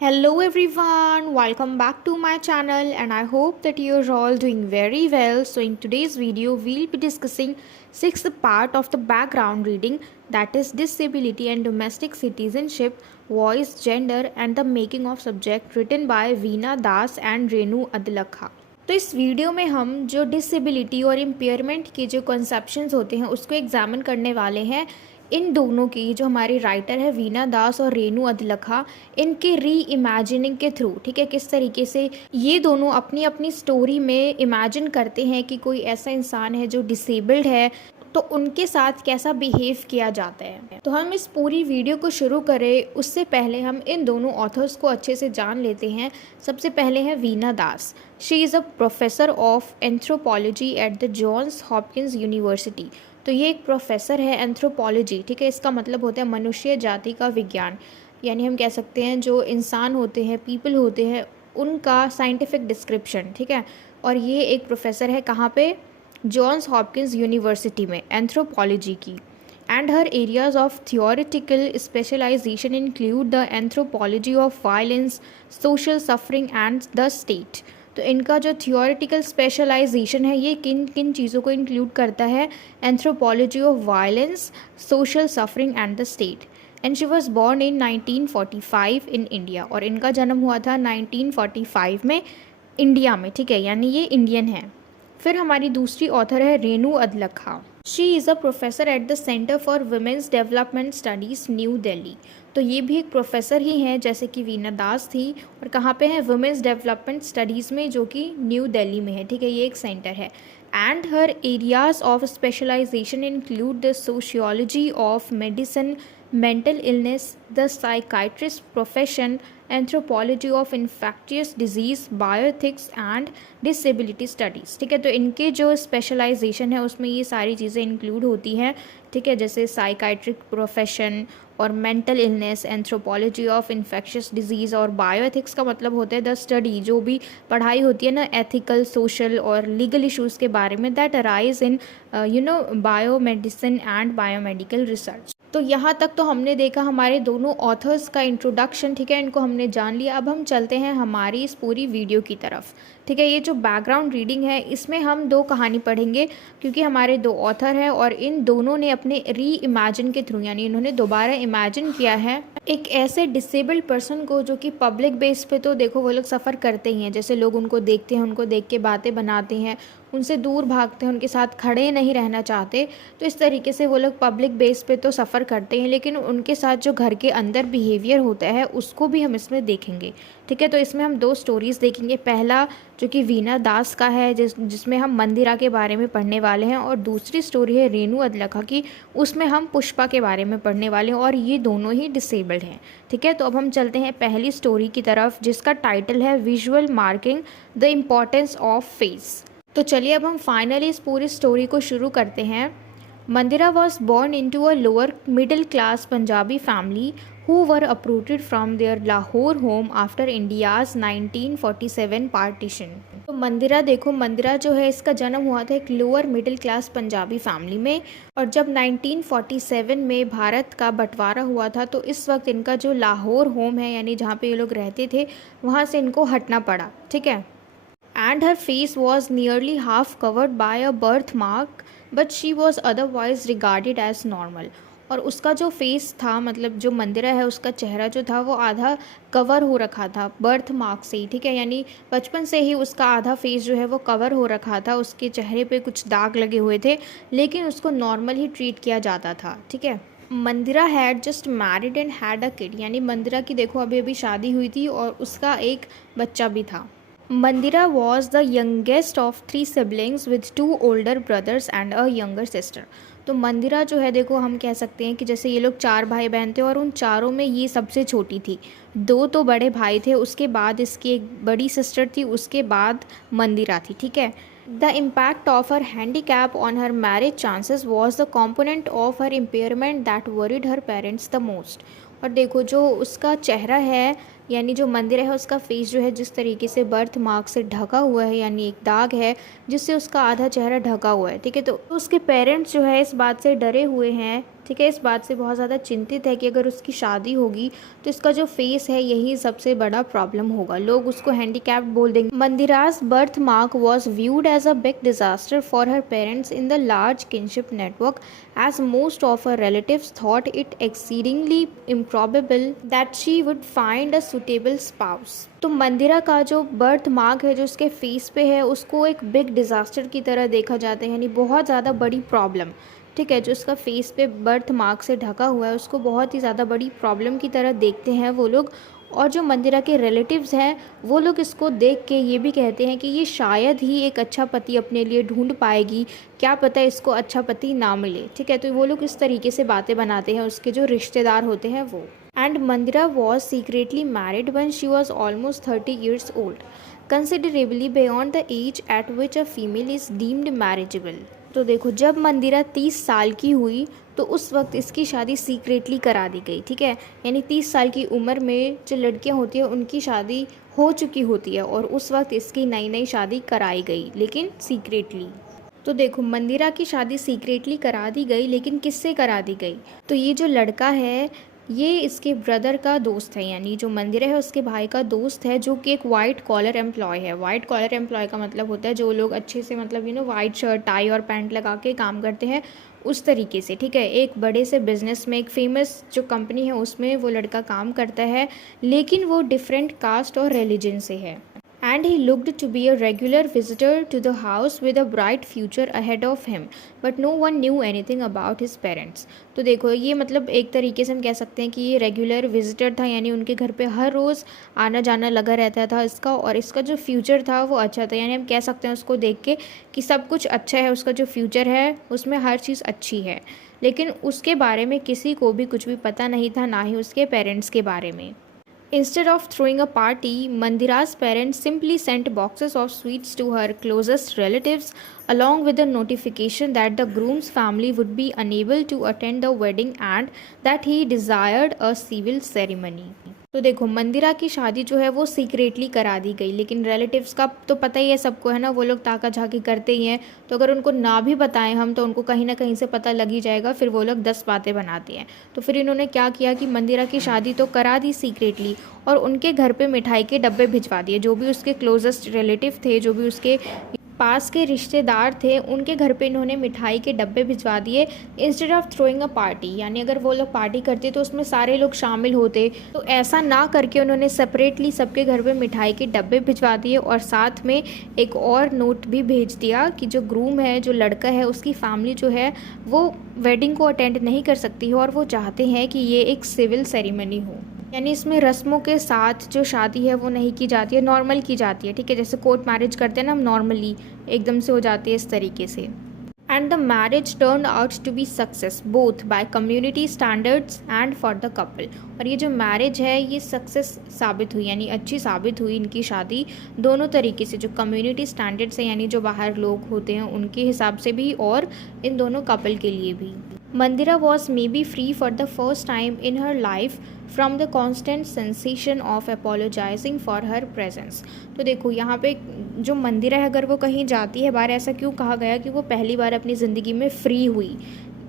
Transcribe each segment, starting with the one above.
Hello everyone, welcome back to my channel and I hope that you're all doing very well. So in today's video we'll be discussing sixth part of the background reading, that is disability and domestic citizenship, voice, gender and the making of subject, written by Veena Das and Renu Adlakha। तो इस video में हम जो disability और impairment के जो conceptions होते हैं उसको एग्जामिन करने वाले हैं। इन दोनों की जो हमारी राइटर है वीना दास और रेनू अदलखा, इनके री इमेजिनिंग के थ्रू, ठीक है, किस तरीके से ये दोनों अपनी अपनी स्टोरी में इमेजिन करते हैं कि कोई ऐसा इंसान है जो डिसेबल्ड है तो उनके साथ कैसा बिहेव किया जाता है। तो हम इस पूरी वीडियो को शुरू करें उससे पहले हम इन दोनों ऑथर्स को अच्छे से जान लेते हैं। सबसे पहले है Veena Das. She is a professor of anthropology at the Johns Hopkins university. तो ये एक प्रोफेसर है एंथ्रोपोलॉजी, ठीक है, इसका मतलब होता है मनुष्य जाति का विज्ञान, यानी हम कह सकते हैं जो इंसान होते हैं, पीपल होते हैं, उनका साइंटिफिक डिस्क्रिप्शन, ठीक है। और ये एक प्रोफेसर है कहाँ पे? जॉन्स हॉपकिंस यूनिवर्सिटी में, एंथ्रोपोलॉजी की। And her areas of theoretical specialisation include the anthropology of violence, social suffering and the state. तो इनका जो थियोरिटिकल स्पेशलाइजेशन है ये किन किन चीज़ों को इंक्लूड करता है? Anthropology of violence, social suffering and the state. And she was born in 1945 in India, और इनका जन्म हुआ था 1945 में इंडिया में, ठीक है, यानी ये इंडियन है। फिर हमारी दूसरी ऑथर है Renu Adlakha. She is a professor at the centre for women's development studies, new Delhi. तो ये भी एक प्रोफेसर ही हैं जैसे कि वीना दास थी, और कहाँ पे है? वुमेंस डेवलपमेंट स्टडीज़ में, जो कि न्यू दिल्ली में है, ठीक है, ये एक सेंटर है। And her areas of specialisation include the sociology of medicine, mental illness, the psychiatrist profession, anthropology of infectious disease, bioethics and disability studies, ठीक है। तो इनके जो स्पेशलाइजेशन है उसमें ये सारी चीज़ें इंक्लूड होती हैं, ठीक है, जैसे साइकाइट्रिक प्रोफेशन और mental illness, anthropology of infectious disease, और बायोएथिक्स का मतलब होता है द स्टडी, जो भी पढ़ाई होती है ना एथिकल, सोशल और लीगल इश्यूज़ के बारे में, that arise in biomedicine and biomedical research. तो यहाँ तक तो हमने देखा हमारे दोनों ऑथर्स का इंट्रोडक्शन, ठीक है, इनको हमने जान लिया। अब हम चलते हैं हमारी इस पूरी वीडियो की तरफ, ठीक है। ये जो बैकग्राउंड रीडिंग है इसमें हम दो कहानी पढ़ेंगे, क्योंकि हमारे दो ऑथर हैं और इन दोनों ने अपने री इमेजिन के थ्रू, यानी इन्होंने दोबारा इमेजिन किया है एक ऐसे डिसेबल्ड पर्सन को जो कि पब्लिक बेस पे तो देखो वो लोग सफ़र करते ही हैं, जैसे लोग उनको देखते हैं, उनको देख के बातें बनाते हैं, उनसे दूर भागते हैं, उनके साथ खड़े नहीं रहना चाहते। तो इस तरीके से वो लोग पब्लिक बेस पे तो सफ़र करते हैं, लेकिन उनके साथ जो घर के अंदर बिहेवियर होता है उसको भी हम इसमें देखेंगे, ठीक है। तो इसमें हम दो स्टोरीज़ देखेंगे। पहला जो कि वीना दास का है, जिसमें हम मंदिरा के बारे में पढ़ने वाले हैं, और दूसरी स्टोरी है रेनू अदलखा की, उसमें हम पुष्पा के बारे में पढ़ने वाले हैं, और ये दोनों ही डिसेबल्ड हैं, ठीक है। तो अब हम चलते हैं पहली स्टोरी की तरफ, जिसका टाइटल है visual marking the importance of face. तो चलिए अब हम फाइनली इस पूरी स्टोरी को शुरू करते हैं। Mandira was born into a lower middle class Punjabi family who were uprooted from their Lahore home after India's 1947 partition। तो मंदिरा देखो, मंदिरा जो है इसका जन्म हुआ था एक lower middle class Punjabi family में, और जब 1947 में भारत का बंटवारा हुआ था तो इस वक्त इनका जो लाहौर होम है, यानी जहाँ पे ये लोग रहते थे, वहाँ से इनको हटना पड़ा, ठीक है। And her face was nearly half covered by a birthmark, but she was otherwise regarded as normal। और उसका जो फेस था, मतलब जो मंदिरा है उसका चेहरा जो था वो आधा कवर हो रखा था बर्थ मार्क से ही, ठीक है, यानी बचपन से ही उसका आधा फेस जो है वो कवर हो रखा था, उसके चेहरे पे कुछ दाग लगे हुए थे, लेकिन उसको नॉर्मल ही ट्रीट किया जाता था, ठीक है। Mandira had just married and had a kid, यानी मंदिरा की देखो अभी अभी शादी हुई थी और उसका एक बच्चा भी था। Mandira was the youngest of 3 siblings with 2 older brothers and a younger sister। तो मंदिरा जो है देखो, हम कह सकते हैं कि जैसे ये लोग 4 भाई बहन थे और उन चारों में ये सबसे छोटी थी। 2 तो बड़े भाई थे, उसके बाद इसकी एक बड़ी सिस्टर थी, उसके बाद मंदिरा थी, ठीक है। The impact of her handicap on her marriage chances was the component of her impairment that worried her parents the most. और देखो जो उसका चेहरा है, यानी जो मंदिर है उसका फेस जो है जिस तरीके से बर्थ मार्क से ढका हुआ है, यानी एक दाग है जिससे उसका आधा चेहरा ढका हुआ है, ठीक है। तो उसके पेरेंट्स जो है इस बात से डरे हुए हैं, ठीक है। इस बात से बहुत ज़्यादा चिंतित है कि अगर उसकी शादी होगी तो इसका जो फेस है यही सबसे बड़ा प्रॉब्लम होगा, लोग उसको हैंडीकैप्ड बोल देंगे। मंदिरा's birthmark was viewed as a big disaster for her parents in the large kinship network, as most of her relatives thought it exceedingly improbable that she would find a suitable spouse। तो मंदिरा का जो birth mark है जो उसके face पे है उसको एक बिग डिज़ास्टर की तरह देखा जाता है, यानी बहुत ज़्यादा बड़ी प्रॉब्लम। ठीक है, जो उसका फेस पे बर्थ मार्क से ढका हुआ है उसको बहुत ही ज़्यादा बड़ी प्रॉब्लम की तरह देखते हैं वो लोग। और जो मंदिरा के रिलेटिव्स हैं वो लोग इसको देख के ये भी कहते हैं कि ये शायद ही एक अच्छा पति अपने लिए ढूंढ पाएगी, क्या पता इसको अच्छा पति ना मिले। ठीक है, तो वो लोग इस तरीके से बातें बनाते हैं उसके जो रिश्तेदार होते हैं वो। And Mandira was secretly married when she was almost 30 years old, considerably beyond the age at which a female is deemed marriageable. तो देखो, जब मंदिरा 30 साल की हुई तो उस वक्त इसकी शादी सीक्रेटली करा दी गई। ठीक है, यानी 30 साल की उम्र में जो लड़कियां होती हैं उनकी शादी हो चुकी होती है और उस वक्त इसकी नई नई शादी कराई गई, लेकिन सीक्रेटली। तो देखो, मंदिरा की शादी सीक्रेटली करा दी गई, लेकिन किससे करा दी गई? तो ये जो लड़का है ये इसके ब्रदर का दोस्त है, यानी जो मंदिरा है उसके भाई का दोस्त है, जो कि एक वाइट कॉलर एम्प्लॉय है। वाइट कॉलर एम्प्लॉय का मतलब होता है जो लोग अच्छे से मतलब वाइट शर्ट टाई और पैंट लगा के काम करते हैं, उस तरीके से। ठीक है, एक बड़े से बिजनेस में, एक फेमस जो कंपनी है उसमें वो लड़का काम करता है, लेकिन वो डिफरेंट कास्ट और रिलीजन से है। And he looked to be a regular visitor to the house with a bright future ahead of him, but no one knew anything about his parents। तो देखो, ये मतलब एक तरीके से हम कह सकते हैं कि ये रेगुलर विजिटर था, यानी उनके घर पे हर रोज़ आना जाना लगा रहता था इसका, और इसका जो फ्यूचर था वो अच्छा था। यानी हम कह सकते हैं उसको देख के कि सब कुछ अच्छा है, उसका जो फ्यूचर है उसमें हर चीज़ अच्छी है, लेकिन उसके बारे में किसी को भी कुछ भी पता नहीं था, ना ही उसके पेरेंट्स के बारे में। Instead of throwing a party, Mandira's parents simply sent boxes of sweets to her closest relatives, along with a notification that the groom's family would be unable to attend the wedding and that he desired a civil ceremony। तो देखो, मंदिरा की शादी जो है वो secretly करा दी गई, लेकिन रिलेटिव्स का तो पता ही है सबको, है ना, वो लोग ताका झाकी करते ही हैं। तो अगर उनको ना भी बताएं हम तो उनको कहीं ना कहीं से पता लग ही जाएगा, फिर वो लोग 10 बातें बनाते हैं। तो फिर इन्होंने क्या किया कि मंदिरा की शादी तो करा दी सीक्रेटली, और उनके घर पे मिठाई के डब्बे भिजवा दिए। जो भी उसके क्लोजेस्ट रिलेटिव थे, जो भी उसके पास के रिश्तेदार थे, उनके घर पे इन्होंने मिठाई के डब्बे भिजवा दिए instead of throwing a party. यानी अगर वो लोग पार्टी करते तो उसमें सारे लोग शामिल होते, तो ऐसा ना करके उन्होंने सेपरेटली सबके घर पे मिठाई के डब्बे भिजवा दिए, और साथ में एक और नोट भी भेज दिया कि जो ग्रूम है, जो लड़का है, उसकी फैमिली जो है वो वेडिंग को अटेंड नहीं कर सकती है, और वो चाहते हैं कि ये एक सिविल सेरेमनी हो। यानी इसमें रस्मों के साथ जो शादी है वो नहीं की जाती है, नॉर्मल की जाती है। ठीक है, जैसे कोर्ट मैरिज करते हैं ना हम, नॉर्मली एकदम से हो जाती है इस तरीके से। And the marriage turn out to be success both by community standards and for the couple. और ये जो मैरिज है ये सक्सेस साबित हुई, यानी अच्छी साबित हुई इनकी शादी दोनों तरीके से, जो कम्युनिटी स्टैंडर्ड्स है यानी जो बाहर लोग होते हैं उनके हिसाब से भी, और इन दोनों कपल के लिए भी। Mandira was maybe free for the first time in her life from the constant sensation of apologising for her presence. तो देखो, यहाँ पे जो मंदिरा है अगर वो कहीं जाती है बाहर, ऐसा क्यों कहा गया कि वो पहली बार अपनी ज़िंदगी में फ्री हुई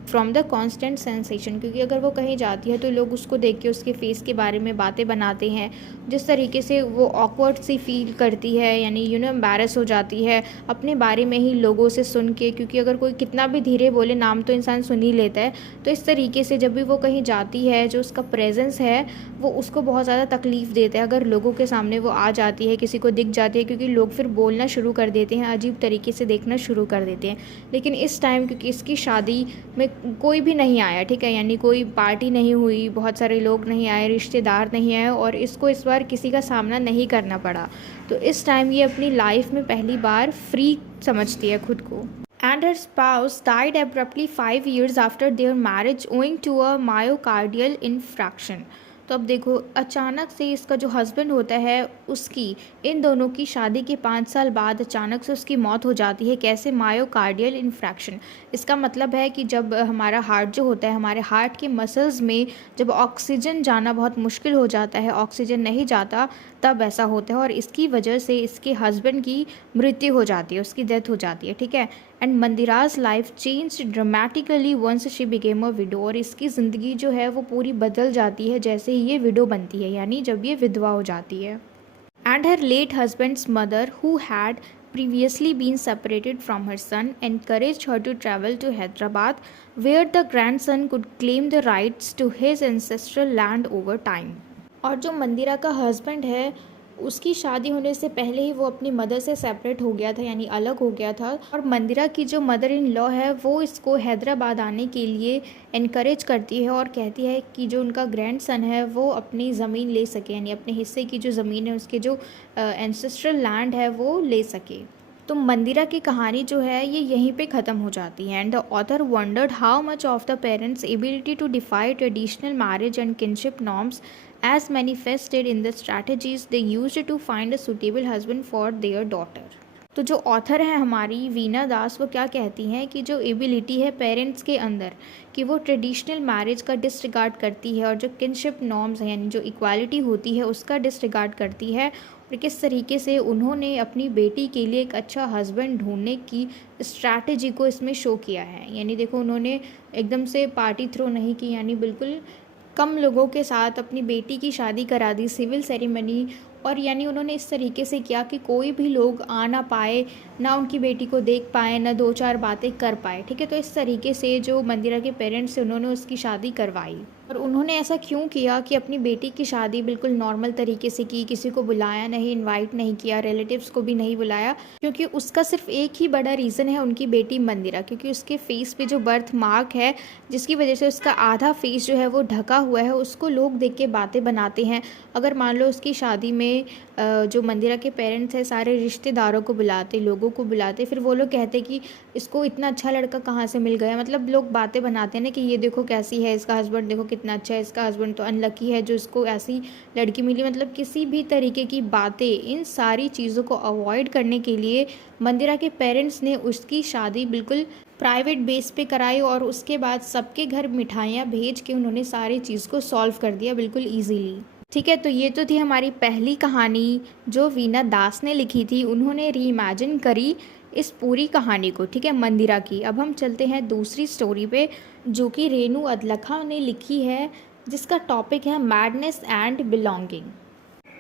फ्रॉम द कॉन्स्टेंट सेंसेशन, क्योंकि अगर वो कहीं जाती है तो लोग उसको देख के उसके फेस के बारे में बातें बनाते हैं, जिस तरीके से वो ऑकवर्ड सी फील करती है, यानी एम्बैरस हो जाती है अपने बारे में ही लोगों से सुन के, क्योंकि अगर कोई कितना भी धीरे बोले नाम तो इंसान सुन ही लेता है। तो इस तरीके से जब भी वो कहीं जाती है, जो उसका प्रेजेंस है वो उसको बहुत ज़्यादा तकलीफ़ देता है अगर लोगों के सामने वो आ जाती है, किसी को दिख जाती है, क्योंकि लोग फिर बोलना शुरू कर देते हैं, अजीब तरीके से देखना शुरू कर देते हैं। लेकिन इस टाइम क्योंकि इसकी शादी में कोई भी नहीं आया, ठीक है, यानी कोई पार्टी नहीं हुई, बहुत सारे लोग नहीं आए, रिश्तेदार नहीं आए, और इसको इस बार किसी का सामना नहीं करना पड़ा, तो इस टाइम ये अपनी लाइफ में पहली बार फ्री समझती है खुद को। And her spouse died abruptly 5 years after their marriage owing to a myocardial infarction। तो अब देखो, अचानक से इसका जो हस्बैंड होता है उसकी, इन दोनों की शादी के 5 साल बाद अचानक से उसकी मौत हो जाती है। कैसे? Myocardial infarction. इसका मतलब है कि जब हमारा हार्ट जो होता है, हमारे हार्ट के मसल्स में जब ऑक्सीजन जाना बहुत मुश्किल हो जाता है, ऑक्सीजन नहीं जाता, तब ऐसा होता है, और इसकी वजह से इसके हस्बैंड की मृत्यु हो जाती है, उसकी डेथ हो जाती है। ठीक है, and Mandira's life change dramatically once she became a widow, और इसकी ज़िंदगी जो है वो पूरी बदल जाती है जैसे ही ये विडो बनती है, यानी जब ये विधवा हो जाती है। And her late husband's mother, who had previously been separated from her son, encouraged her to travel to Hyderabad, where the grandson could claim the rights to his ancestral land over time. और जो मंदिरा का husband है, उसकी शादी होने से पहले ही वो अपनी मदर से सेपरेट हो गया था, यानी अलग हो गया था। और मंदिरा की जो मदर इन लॉ है वो इसको हैदराबाद आने के लिए इनकरेज करती है और कहती है कि जो उनका ग्रैंडसन है वो अपनी ज़मीन ले सके, यानी अपने हिस्से की जो ज़मीन है, उसके जो एंसेस्ट्रल लैंड है वो ले सके। तो मंदिरा की कहानी जो है ये यहीं पे ख़त्म हो जाती है। And the author wondered how much of the parents ability to defy traditional marriage and kinship norms as manifested in the strategies they used to find a suitable husband for their daughter. तो जो author है हमारी वीना दास, वो क्या कहती हैं कि जो एबिलिटी है पेरेंट्स के अंदर कि वो ट्रेडिशनल मैरिज का डिसरिगार्ड करती है और जो किनशिप नॉर्म्स हैं यानी जो इक्वालिटी होती है उसका डिसरिगार्ड करती है, और किस तरीके से उन्होंने अपनी बेटी के लिए एक अच्छा हस्बैंड ढूंढने की स्ट्रैटेजी को इसमें शो किया है। यानी देखो, उन्होंने एकदम से पार्टी थ्रो नहीं की, यानी बिल्कुल कम लोगों के साथ अपनी बेटी की शादी करा दी, सिविल सेरेमनी, और यानी उन्होंने इस तरीके से किया कि कोई भी लोग आ ना पाए, ना उनकी बेटी को देख पाए, ना दो चार बातें कर पाए। ठीक है, तो इस तरीके से जो मंदिरा के पेरेंट्स से उन्होंने उसकी शादी करवाई। और उन्होंने ऐसा क्यों किया कि अपनी बेटी की शादी बिल्कुल नॉर्मल तरीके से की, किसी को बुलाया नहीं, इनवाइट नहीं किया, रिलेटिव्स को भी नहीं बुलाया, क्योंकि उसका सिर्फ एक ही बड़ा रीज़न है, उनकी बेटी मंदिरा, क्योंकि उसके फेस पे जो बर्थ मार्क है जिसकी वजह से उसका आधा फेस जो है वो ढका हुआ है, उसको लोग देख के बातें बनाते हैं। अगर मान लो उसकी शादी में जो मंदिरा के पेरेंट्स हैं सारे रिश्तेदारों को बुलाते, लोगों को बुलाते, फिर वो लोग कहते कि इसको इतना अच्छा लड़का कहाँ से मिल गया, मतलब लोग बातें बनाते हैं ना कि ये देखो कैसी है इसका हस्बैंड, देखो कितना अच्छा है इसका हस्बैंड, तो अनलकी है जो इसको ऐसी लड़की मिली। मतलब किसी भी तरीके की बातें, इन सारी चीज़ों को अवॉइड करने के लिए मंदिरा के पेरेंट्स ने उसकी शादी बिल्कुल प्राइवेट बेस पे कराई, और उसके बाद सबके घर मिठाइयाँ भेज के उन्होंने सारी चीज़ को सॉल्व कर दिया बिल्कुल ईजीली। ठीक है, तो ये तो थी हमारी पहली कहानी जो वीना दास ने लिखी थी, उन्होंने रीइमेजिन करी इस पूरी कहानी को, ठीक है, मंदिरा की। अब हम चलते हैं दूसरी स्टोरी पे जो कि रेनू अदलखा ने लिखी है, जिसका टॉपिक है मैडनेस एंड बिलोंगिंग,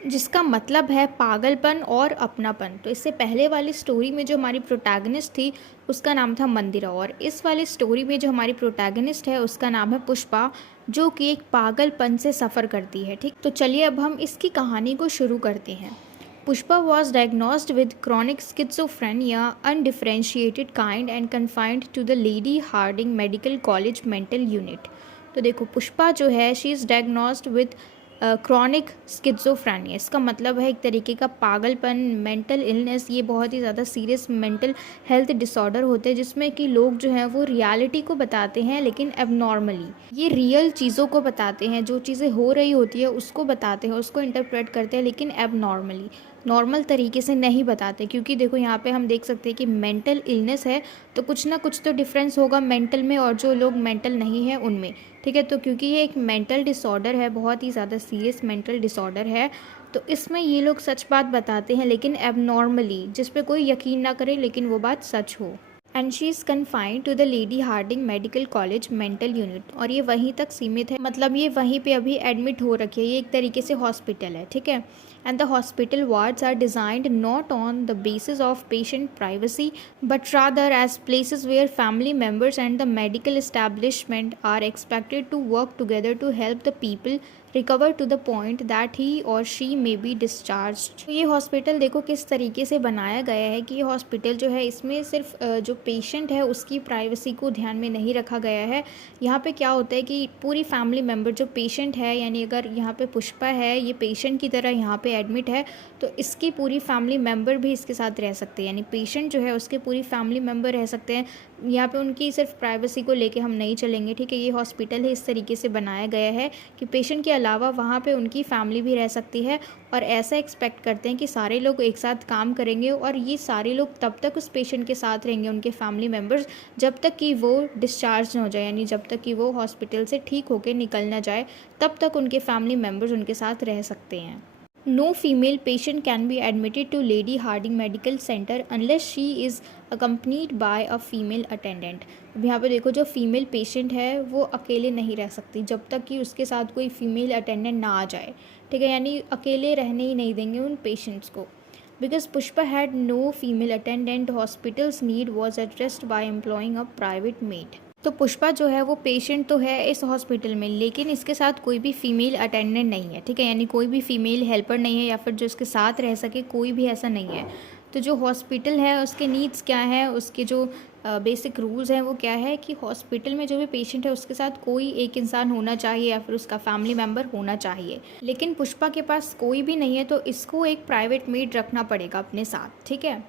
जिसका मतलब है पागलपन और अपनापन। तो इससे पहले वाली स्टोरी में जो हमारी प्रोटैगनिस्ट थी उसका नाम था मंदिरा, और इस वाली स्टोरी में जो हमारी प्रोटैगनिस्ट है उसका नाम है पुष्पा, जो कि एक पागलपन से सफ़र करती है। ठीक, तो चलिए अब हम इसकी कहानी को शुरू करते हैं। Pushpa was diagnosed with chronic schizophrenia, undifferentiated kind, and confined to the Lady Harding Medical College mental unit. तो देखो, पुष्पा जो है she is diagnosed with chronic schizophrenia, इसका मतलब है एक तरीके का पागलपन, मेंटल इलनेस। ये बहुत ही ज़्यादा सीरियस मेंटल हेल्थ डिसऑर्डर होते हैं जिसमें कि लोग जो हैं वो रियलिटी को बताते हैं लेकिन एबनॉर्मली, ये रियल चीज़ों को बताते हैं, जो चीज़ें हो रही होती है उसको बताते हैं, उसको इंटरप्रेट करते हैं, लेकिन एबनॉर्मली, नॉर्मल तरीके से नहीं बताते। क्योंकि देखो यहाँ पे हम देख सकते हैं कि मेंटल इलनेस है तो कुछ ना कुछ तो डिफरेंस होगा मेंटल में और जो लोग मेंटल नहीं है उनमें। ठीक है, तो क्योंकि ये एक मेंटल डिसऑर्डर है, बहुत ही ज़्यादा सीरियस मेंटल डिसऑर्डर है, तो इसमें ये लोग सच बात बताते हैं लेकिन एबनॉर्मली, जिस पे कोई यकीन ना करे लेकिन वो बात सच हो। And she is confined to the lady Hardinge medical college mental unit, और ये वहीं तक सीमित है, मतलब ये वहीं पे अभी एडमिट हो रखी है, ये एक तरीके से हॉस्पिटल है। ठीक है, and the hospital wards are designed not on the basis of patient privacy but rather as places where family members and the medical establishment are expected to work together to help the people recover to the point that he or she may be discharged। ये hospital देखो किस तरीके से बनाया गया है कि ये हॉस्पिटल जो है इसमें सिर्फ जो पेशेंट है उसकी प्राइवेसी को ध्यान में नहीं रखा गया है। यहाँ पे क्या होता है कि पूरी फैमिली मेम्बर जो पेशेंट है, यानी अगर यहाँ पे पुष्पा है ये पेशेंट की तरह यहाँ पे एडमिट है तो इसकी पूरी फैमिली मेम्बर भी इसके साथ रह सकते हैं, यानी पेशेंट जो है उसके पूरी फैमिली मेम्बर रह सकते हैं। यहाँ पे उनकी सिर्फ प्राइवेसी को लेके हम नहीं चलेंगे। ठीक है, ये हॉस्पिटल है इस तरीके से बनाया गया है कि पेशेंट के अलावा वहाँ पे उनकी फैमिली भी रह सकती है, और ऐसा एक्सपेक्ट करते हैं कि सारे लोग एक साथ काम करेंगे और ये सारे लोग तब तक उस पेशेंट के साथ रहेंगे, उनके फैमिली मेम्बर्स, जब तक कि वो डिस्चार्ज ना हो जाए, यानी जब तक कि वो हॉस्पिटल से ठीक होकर निकल ना जाए, तब तक उनके फैमिली मेम्बर्स उनके साथ रह सकते हैं। No female patient can be admitted to Lady Harding Medical Center unless she is accompanied by a female attendant. अब यहाँ पे देखो, जो फीमेल पेशेंट है वो अकेले नहीं रह सकती जब तक कि उसके साथ कोई फीमेल अटेंडेंट ना आ जाए, ठीक है, यानी अकेले रहने ही नहीं देंगे उन पेशेंट्स को. Because Pushpa had no female attendant, hospital's need was addressed by employing a private maid. तो पुष्पा जो है वो पेशेंट तो है इस हॉस्पिटल में, लेकिन इसके साथ कोई भी फीमेल अटेंडेंट नहीं है, ठीक है, यानी कोई भी फीमेल हेल्पर नहीं है या फिर जो इसके साथ रह सके, कोई भी ऐसा नहीं है. तो जो हॉस्पिटल है उसके नीड्स क्या है, उसके जो बेसिक रूल्स हैं वो क्या है कि हॉस्पिटल में जो भी पेशेंट है उसके साथ कोई एक इंसान होना चाहिए या फिर उसका फैमिली मेम्बर होना चाहिए. लेकिन पुष्पा के पास कोई भी नहीं है तो इसको एक प्राइवेट मेड रखना पड़ेगा अपने साथ, ठीक है.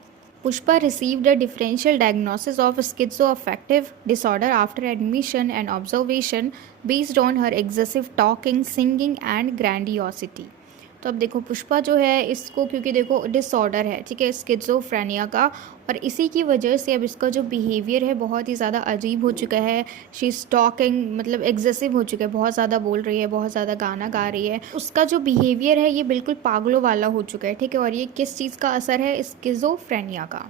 Pushpa received a differential diagnosis of schizoaffective disorder after admission and observation based on her excessive talking, singing and grandiosity. तो अब देखो पुष्पा जो है इसको, क्योंकि देखो डिसऑर्डर है, ठीक है, स्किज़ोफ्रेनिया का, और इसी की वजह से अब इसका जो बिहेवियर है बहुत ही ज़्यादा अजीब हो चुका है. शी इज़ टॉकिंग, मतलब एग्जेसिव हो चुका है, बहुत ज़्यादा बोल रही है, बहुत ज़्यादा गाना गा रही है. उसका जो बिहेवियर है ये बिल्कुल पागलों वाला हो चुका है, ठीक है. और ये किस चीज़ का असर है, स्किज़ोफ्रेनिया का.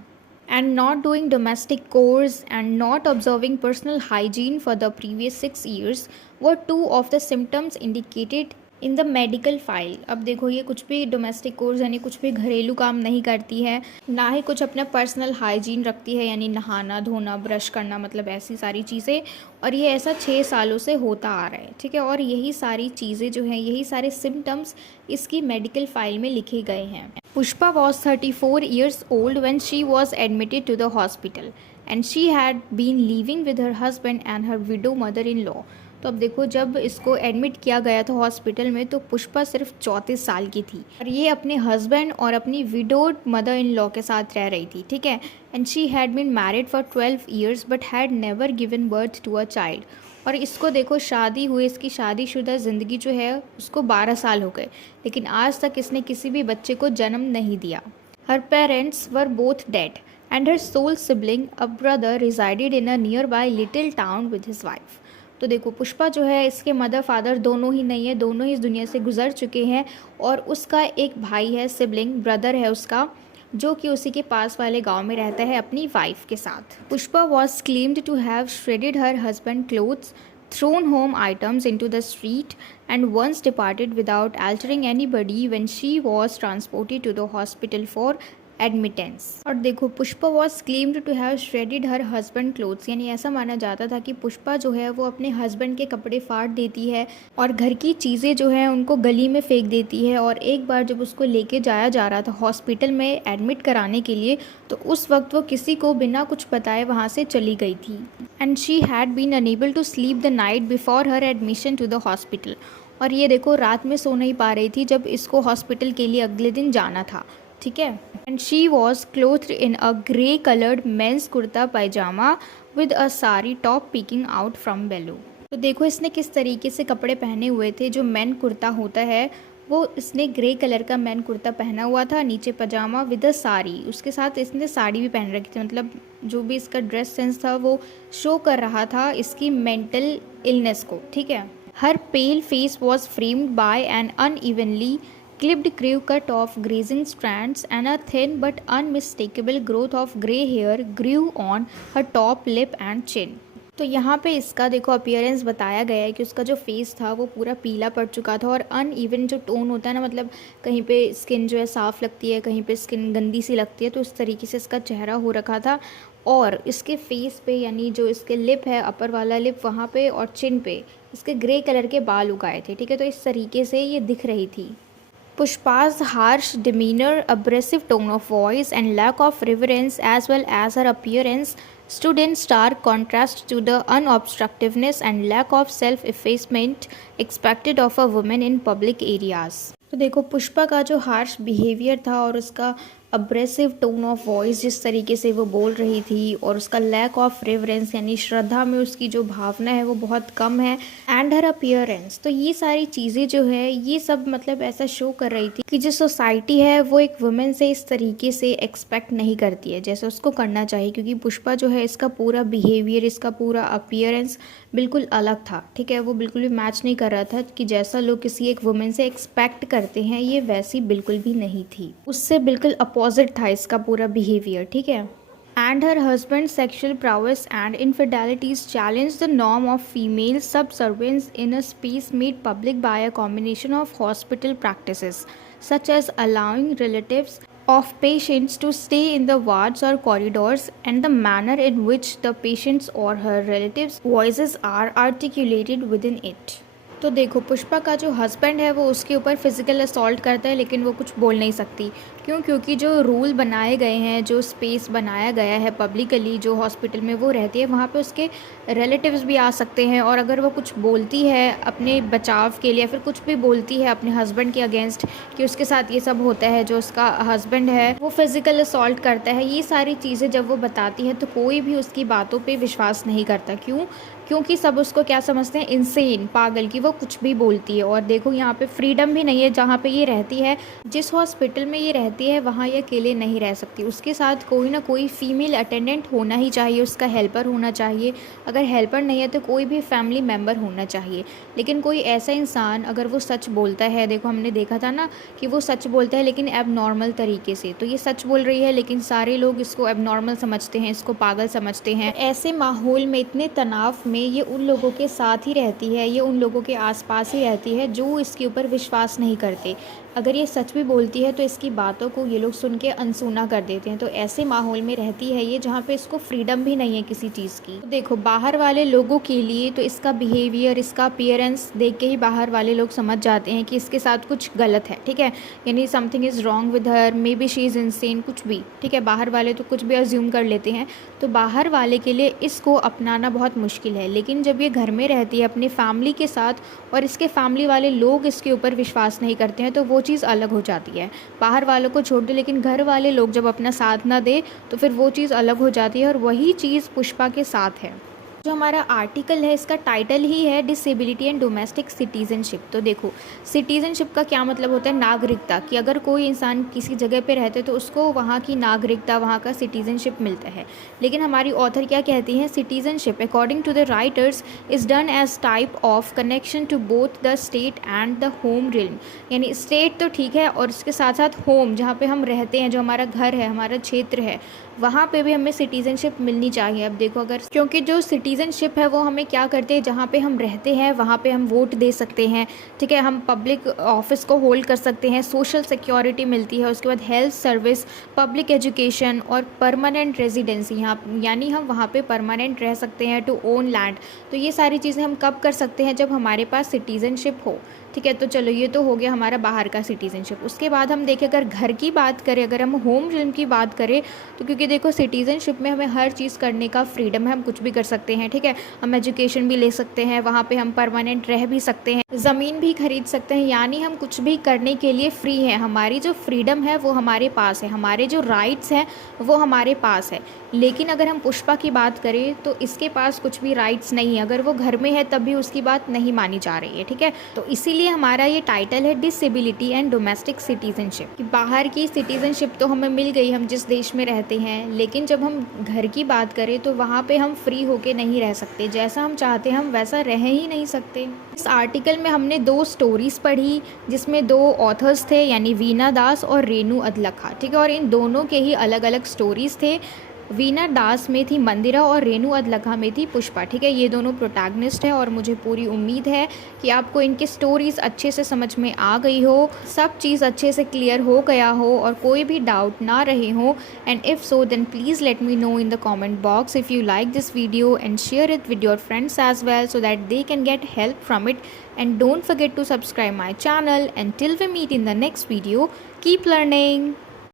And not doing domestic chores and not observing personal hygiene for the previous 6 years were two of the symptoms indicated in the medical file. अब देखो ये कुछ भी डोमेस्टिक कोर्स यानी कुछ भी घरेलू काम नहीं करती है, ना ही कुछ अपना पर्सनल हाइजीन रखती है, यानी नहाना धोना ब्रश करना, मतलब ऐसी सारी चीज़ें. और ये ऐसा 6 सालों से होता आ रहा है, ठीक है. और यही सारी चीज़ें जो हैं, यही सारे सिम्टम्स इसकी मेडिकल फाइल में लिखे गए हैं. Pushpa was 34 years old when she was admitted to the hospital and she had been living with her husband and her widow mother-in-law. तो अब देखो जब इसको एडमिट किया गया था हॉस्पिटल में तो पुष्पा सिर्फ 34 साल की थी और ये अपने हस्बैंड और अपनी विडोड मदर इन लॉ के साथ रह रही थी, ठीक है. And she had been married for 12 years but had never given birth to a child. और इसको देखो शादी हुई, इसकी शादीशुदा ज़िंदगी जो है उसको 12 साल हो गए, लेकिन आज तक इसने किसी भी बच्चे को जन्म नहीं दिया. Her parents were both dead and her sole sibling a brother resided in a nearby little town with his wife. तो देखो पुष्पा जो है इसके मदर फादर दोनों ही नहीं है, दोनों ही इस दुनिया से गुजर चुके हैं और उसका एक भाई है, सिबलिंग ब्रदर है उसका, जो कि उसी के पास वाले गांव में रहता है अपनी वाइफ के साथ. Pushpa was claimed to have shredded her husband clothes, thrown home items into the street and once departed without altering anybody when she was transported to the hospital for admittance. और देखो Pushpa was claimed to have shredded her husband clothes, यानी ऐसा माना जाता था कि पुष्पा जो है वो अपने हस्बैंड के कपड़े फाड़ देती है और घर की चीज़ें जो हैं उनको गली में फेंक देती है. और एक बार जब उसको लेके जाया जा रहा था हॉस्पिटल में एडमिट कराने के लिए तो उस वक्त वो किसी को बिना कुछ बताए वहाँ से चली गई थी. And she had been unable to sleep the night before her admission to the hospital. और ये देखो रात में सो नहीं पा रही थी जब इसको हॉस्पिटल के लिए अगले दिन जाना था, ठीक है. And she was clothed in a grey coloured men's kurta pyjama with a sari top peeking out from below. तो देखो इसने किस तरीके से कपड़े पहने हुए थे. जो मेन कुर्ता होता है वो इसने ग्रे कलर का मेन कुर्ता पहना हुआ था, नीचे पजामा विद अ साड़ी, उसके साथ इसने साड़ी भी पहन रखी थी. मतलब जो भी इसका ड्रेस सेंस था वो शो कर रहा था इसकी मेंटल इलनेस को, ठीक है. Her pale face was framed by an unevenly clipped crew cut of grazing strands and a thin but unmistakable growth of grey hair grew on her top lip and chin. तो यहाँ पे इसका देखो appearance बताया गया है कि उसका जो फेस था वो पूरा पीला पड़ चुका था और अनइवन जो टोन होता है ना, मतलब कहीं पे स्किन जो है साफ़ लगती है, कहीं पे स्किन गंदी सी लगती है, तो उस तरीके से इसका चेहरा हो रखा था. और इसके फेस पे यानी जो इसके लिप है, अपर वाला लिप, वहाँ पे और चिन पे इसके ग्रे कलर के बाल उगाए थे, ठीक है. तो इस तरीके से ये दिख रही थी. Pushpa's harsh demeanor, abrasive tone of voice, and lack of reverence, as well as her appearance, stood in stark contrast to the unobstructiveness and lack of self-effacement expected of a woman in public areas. तो देखो पुष्पा का जो harsh behaviour था और उसका abrasive tone of voice जिस तरीके से वो बोल रही थी, और उसका लैक ऑफ रेवरेंस यानी श्रद्धा में उसकी जो भावना है वो बहुत कम है, एंड हर अपीयरेंस। तो ये सारी चीज़ें जो है ये सब मतलब ऐसा शो कर रही थी कि जो सोसाइटी है वो एक वुमेन से इस तरीके से एक्सपेक्ट नहीं करती है जैसे उसको करना चाहिए, क्योंकि पुष्पा जो है इसका पूरा बिहेवियर, इसका पूरा अपीयरेंस बिल्कुल अलग था। ठीक है, वो बिल्कुल भी मैच नहीं कर रहा था कि जैसा लोग किसी एक वुमेन से एक्सपेक्ट करते हैं ये वैसी बिल्कुल भी नहीं थी, उससे बिल्कुल अपोजिट था इसका पूरा बिहेवियर। ठीक है, and her husband's sexual prowess and infidelities challenged the norm of female subservience in a space made public by a combination of hospital practices, such as allowing relatives of patients to stay in the wards or corridors, and the manner in which the patients or her relatives' voices are articulated within it. तो देखो, पुष्पा का जो husband है वो उसके ऊपर physical assault करता है, लेकिन वो कुछ बोल नहीं सकती। क्यों? क्योंकि जो रूल बनाए गए हैं, जो स्पेस बनाया गया है पब्लिकली, जो हॉस्पिटल में वो रहती है वहाँ पे उसके रिलेटिव्स भी आ सकते हैं, और अगर वो कुछ बोलती है अपने बचाव के लिए, फिर कुछ भी बोलती है अपने हस्बैंड के अगेंस्ट कि उसके साथ ये सब होता है, जो उसका हस्बैंड है वो फिजिकल असॉल्ट करता है, ये सारी चीज़ें जब वो बताती है तो कोई भी उसकी बातों पे विश्वास नहीं करता। क्यों? क्योंकि सब उसको क्या समझते हैं, इंसेन, पागल, की वो कुछ भी बोलती है। और देखो यहाँ पे फ्रीडम भी नहीं है जहाँ पे ये रहती है, जिस हॉस्पिटल में ये रहती है वहाँ ये अकेले नहीं रह सकती, उसके साथ कोई ना कोई फीमेल अटेंडेंट होना ही चाहिए, उसका हेल्पर होना चाहिए, अगर हेल्पर नहीं है तो कोई भी फैमिली मेम्बर होना चाहिए। लेकिन कोई ऐसा इंसान अगर वो सच बोलता है, देखो हमने देखा था ना कि वो सच बोलता है लेकिन एब नॉर्मल तरीके से, तो ये सच बोल रही है लेकिन सारे लोग इसको एब नॉर्मल समझते हैं, इसको पागल समझते हैं। ऐसे माहौल में, इतने तनाव में ये उन लोगों के साथ ही रहती है, ये उन लोगों के आसपास ही रहती है जो इसके ऊपर विश्वास नहीं करते। अगर ये सच भी बोलती है तो इसकी बातों को ये लोग सुन के अनसुना कर देते हैं। तो ऐसे माहौल में रहती है ये जहाँ पे इसको फ्रीडम भी नहीं है किसी चीज़ की। तो देखो, बाहर वाले लोगों के लिए तो इसका बिहेवियर, इसका अपीयरेंस देख के ही बाहर वाले लोग समझ जाते हैं कि इसके साथ कुछ गलत है। ठीक है, यानी something is wrong with her, may be she is insane, कुछ भी। ठीक है, बाहर वाले तो कुछ भी अज्यूम कर लेते हैं, तो बाहर वाले के लिए इसको अपनाना बहुत मुश्किल है। लेकिन जब ये घर में रहती है अपनी फैमिली के साथ और इसके फैमिली वाले लोग इसके ऊपर विश्वास नहीं करते हैं, तो वो चीज़ अलग हो जाती है। बाहर वालों को छोड़ दो, लेकिन घर वाले लोग जब अपना साथ ना दे तो फिर वो चीज़ अलग हो जाती है, और वही चीज़ पुष्पा के साथ है। जो हमारा आर्टिकल है इसका टाइटल ही है डिसेबिलिटी एंड डोमेस्टिक सिटीजनशिप। तो देखो, सिटीजनशिप का क्या मतलब होता है, नागरिकता, कि अगर कोई इंसान किसी जगह पे रहते तो उसको वहाँ की नागरिकता, वहाँ का सिटीजनशिप मिलता है। लेकिन हमारी ऑथर क्या कहती हैं, citizenship according to the writers is done as type of connection to both the state and the home realm. यानी स्टेट तो ठीक है, और इसके साथ साथ होम, जहाँ पे हम रहते हैं, जो हमारा घर है, हमारा क्षेत्र है, वहाँ पे भी हमें सिटीजनशिप मिलनी चाहिए। अब देखो, अगर क्योंकि जो सिटीजनशिप है वो हमें क्या करते हैं, जहाँ पे हम रहते हैं वहाँ पे हम वोट दे सकते हैं। ठीक है, हम पब्लिक ऑफिस को होल्ड कर सकते हैं, सोशल सिक्योरिटी मिलती है, उसके बाद हेल्थ सर्विस, पब्लिक एजुकेशन और परमानेंट रेजिडेंसी, यहाँ यानी हम वहाँ पे परमानेंट रह सकते हैं, टू ओन लैंड। तो ये सारी चीज़ें हम कब कर सकते हैं, जब हमारे पास सिटीजनशिप हो। ठीक है, तो चलो ये तो हो गया हमारा बाहर का सिटीजनशिप। उसके बाद हम देखें, अगर घर की बात करें, अगर हम होम रिल्म की बात करें, तो क्योंकि देखो सिटीजनशिप में हमें हर चीज़ करने का फ्रीडम है, हम कुछ भी कर सकते हैं। ठीक है, हम एजुकेशन भी ले सकते हैं, वहाँ पे हम परमानेंट रह भी सकते हैं, ज़मीन भी खरीद सकते हैं, यानी हम कुछ भी करने के लिए फ्री हैं। हमारी जो फ्रीडम है वो हमारे पास है, हमारे जो राइट्स हैं वो हमारे पास है। लेकिन अगर हम पुष्पा की बात करें तो इसके पास कुछ भी राइट्स नहीं है, अगर वो घर में है तब भी उसकी बात नहीं मानी जा रही है। ठीक है, तो इसीलिए हमारा ये टाइटल है डिसेबिलिटी एंड डोमेस्टिक सिटीजनशिप, कि बाहर की सिटीजनशिप तो हमें मिल गई, हम जिस देश में रहते हैं, लेकिन जब हम घर की बात करें तो वहाँ पे हम फ्री होके नहीं रह सकते, जैसा हम चाहते हैं हम वैसा रह ही नहीं सकते। इस आर्टिकल में हमने 2 स्टोरीज पढ़ी जिसमें 2 ऑथर्स थे, यानी वीना दास और रेनू अदलखा। ठीक है, और इन दोनों के ही अलग अलग स्टोरीज थे। वीना दास में थी मंदिरा और रेनू अदलखा में थी पुष्पा। ठीक है, ये दोनों प्रोटैगनिस्ट हैं, और मुझे पूरी उम्मीद है कि आपको इनकी स्टोरीज़ अच्छे से समझ में आ गई हो, सब चीज़ अच्छे से क्लियर हो गया हो, और कोई भी डाउट ना रहे हो। And if so then please let me know in the comment box if you like this video, and share it with your friends as well so that they can get help from it. And don't forget to subscribe my channel. Until we meet in the next video, keep learning.